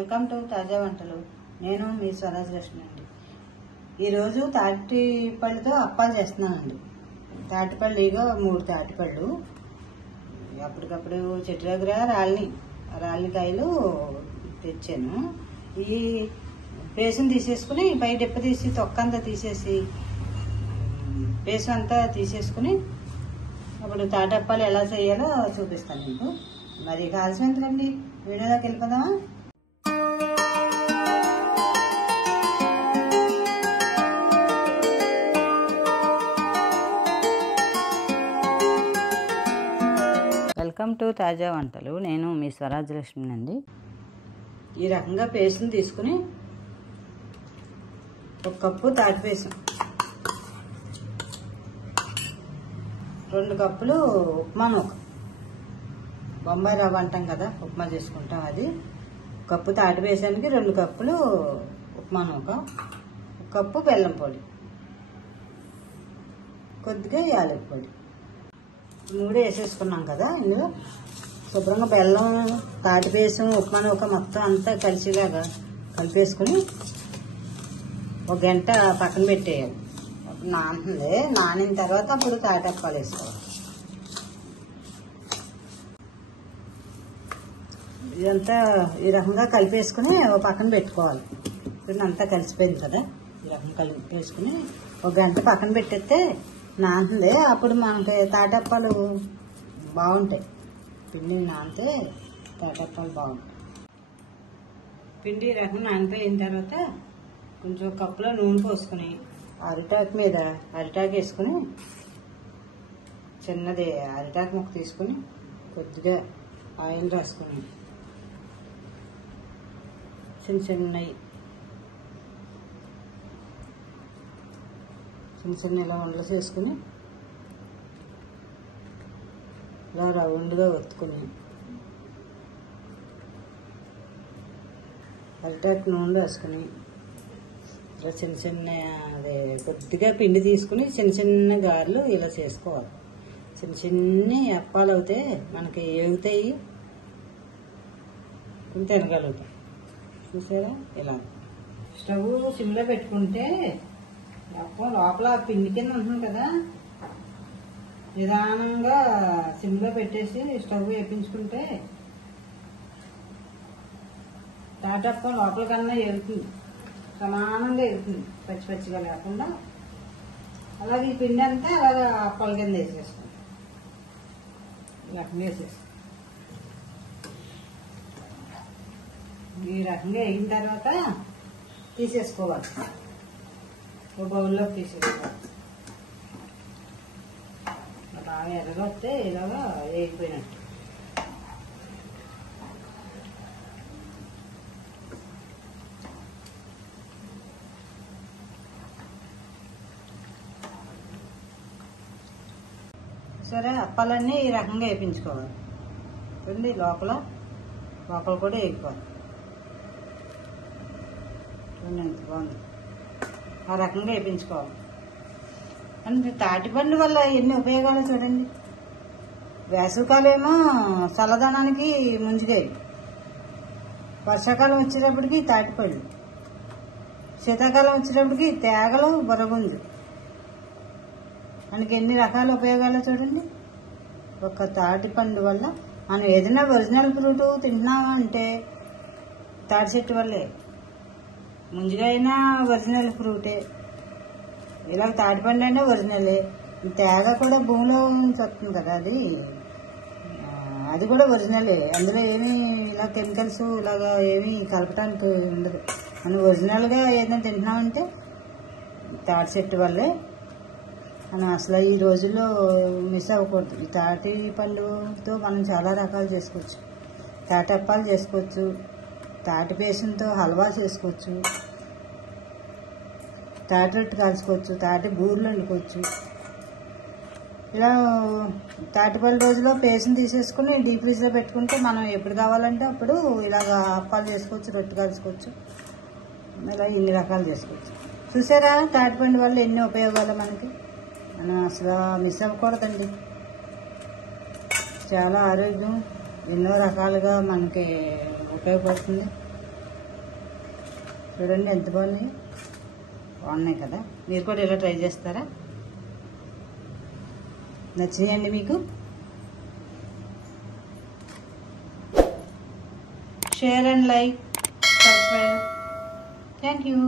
Welcome to తాజా వంటలు. నేను మీ స్వరాజ్ లక్ష్మి అండి. ఈరోజు తాటిపళ్ళతో అప్పాలు చేస్తున్నానండి. తాటిపళ్ళు ఇగో 3 తాటిపళ్ళు అప్పటికప్పుడు చెట్టు దగ్గర రాళ్ళకాయలు తెచ్చాను. ఈ పేసును తీసేసుకుని పై డిప్ప తీసి తొక్కంతా తీసేసి పేసు అంతా తీసేసుకుని అప్పుడు తాటప్పాలు ఎలా చేయాలో చూపిస్తాను మీకు. మరి కాల్సిన ఎందుకండి, వీడియోలోకి వెళ్ళిపోదామా? వెల్కమ్ టు తాజా వంటలు. నేను మీ స్వరాజ్ లక్ష్మి అండి. ఈ రకంగా పేస్ట్ని తీసుకుని 1 కప్పు తాటిపేసం, 2 కప్పులు ఉప్మా నూక, బొంబాయి రవ్వ అంటాం కదా, ఉప్మా చేసుకుంటాం అది. 1 కప్పు తాటిపేసానికి 2 కప్పులు ఉప్మా నూక, 1 కప్పు బెల్లం పొడి, కొద్దిగా యాలకుల పొడి, 3 వేసేసుకున్నాం కదా. ఇందులో శుభ్రంగా బెల్లం, తాటిపేసం, ఉప్మా నూక మొత్తం అంతా కలిసిలాగా కలిపేసుకుని 1 గంట పక్కన పెట్టేయాలి. నానుతుంది. నానిన తర్వాత అప్పుడు తాటప్పాలు వేసుకోవాలి. ఇదంతా ఈ రకంగా కలిపేసుకుని పక్కన పెట్టుకోవాలి. ఇదంతా కలిసిపోయింది కదా, ఈ రకంగా కలిపేసుకుని 1 గంట పక్కన పెట్టేస్తే నానుతుంది. అప్పుడు మనకి తాటప్పాలు బాగుంటాయి. పిండి నానితే తాటప్పాలు బాగుంటాయి. పిండి ఈ రకంగా నానిపోయిన తర్వాత కొంచెం 1 కప్పులో నూనె పోసుకుని అరిటాకు మీద అరిటాకు వేసుకుని చిన్నది అరిటాకు ముక్క తీసుకుని కొద్దిగా ఆయిల్ రాసుకుని చిన్న ఇలా ఉండలు చేసుకుని ఇలా రౌండ్గా ఒత్తుకుని అరిటాకు నూనె వేసుకుని ఇలా చిన్న అదే కొద్దిగా పిండి తీసుకుని చిన్న గారెలు ఇలా చేసుకోవాలి. చిన్న అప్పాలు అవుతే మనకి ఏగుతాయి, తినగలుగుతాం. చూసారా? ఇలా స్టవ్ సిమ్లో పెట్టుకుంటే అప్పం లోపల పిండి కింద ఉంటుంది కదా, నిదానంగా సిమ్లో పెట్టేసి స్టవ్ వేపించుకుంటే తాటప్పం లోపల కన్నా ఎగుతుంది, సమానంగా ఎగుతుంది, పచ్చి పచ్చిగా లేకుండా. అలాగే ఈ పిండి అంతా అలాగా అప్పాల కింద వేసేస్తాం. ఇలా వేసేస్తాం. ఈ రకంగా వేగిన తర్వాత తీసేసుకోవాలి, ఒక బౌల్లోకి తీసేసుకోవాలి. బాగా ఎర్రగొస్తే ఇలాగా వేగిపోయినట్టు. సరే, అప్పాలన్నీ ఈ రకంగా వేయించుకోవాలి. చూడండి, లోపల కూడా వేగిపోవాలి. చూడండి ఎంత బాగుంది. ఆ రకంగా వేయించుకోవాలి. అంటే తాటిపండు వల్ల ఎన్ని ఉపయోగాలు చూడండి. వేసవికాలం ఏమో చల్లదనానికి ముంజిగాయ, వర్షాకాలం వచ్చేటప్పటికి తాటిపళ్ళు, శీతాకాలం వచ్చేటప్పటికి తేగలు, బొరగుంజు. మనకి ఎన్ని రకాల ఉపయోగాలు చూడండి. ఒక తాటిపండు వల్ల మనం ఏదైనా ఒరిజినల్ ఫ్రూట్ తింటున్నామంటే తాటి చెట్టు వల్లే. ముంజిగా అయినా ఒరిజినల్ ఫ్రూటే, ఇలా తాటిపండు అయినా ఒరిజినలే. తేగ కూడా భూమిలో నుంచి వస్తుంది కదా, అది కూడా ఒరిజినలే. అందులో ఏమీ ఇలా కెమికల్స్ ఇలాగా ఏమీ కలపడానికి ఉండదు. మనం ఒరిజినల్గా ఏదైనా తింటున్నామంటే తాటి చెట్టు వల్లే. మనం అసలు ఈ రోజుల్లో మిస్ అవ్వకూడదు. ఈ తాటి పండుతో మనం చాలా రకాలు చేసుకోవచ్చు. తాటి అప్పాలు చేసుకోవచ్చు, తాటి పేసంతో హల్వా చేసుకోవచ్చు, తాటి రొట్టె కాల్చుకోవచ్చు, తాటి బూరెలు వండుకోవచ్చు. ఇలా తాటిపల్లి రోజులో పేసను తీసేసుకుని డీప్ ఫ్రిడ్జ్లో పెట్టుకుంటే మనం ఎప్పుడు కావాలంటే అప్పుడు ఇలాగ అప్పాలు చేసుకోవచ్చు, రొట్టె కాల్చుకోవచ్చు. ఇలా ఇన్ని రకాలు చేసుకోవచ్చు. చూసారా తాటిపండు వల్ల ఎన్ని ఉపయోగాలు మనకి. మనం అసలు మిస్ అవ్వకూడదండి. చాలా ఆరోగ్యం ఎన్నో రకాలుగా మనకి ఉపయోగపడుతుంది. చూడండి ఎంత బాగున్నాయి, బాగున్నాయి కదా. మీరు కూడా ఇలా ట్రై చేస్తారా? నచ్చినాయండి మీకు? Share and like, subscribe. Thank you.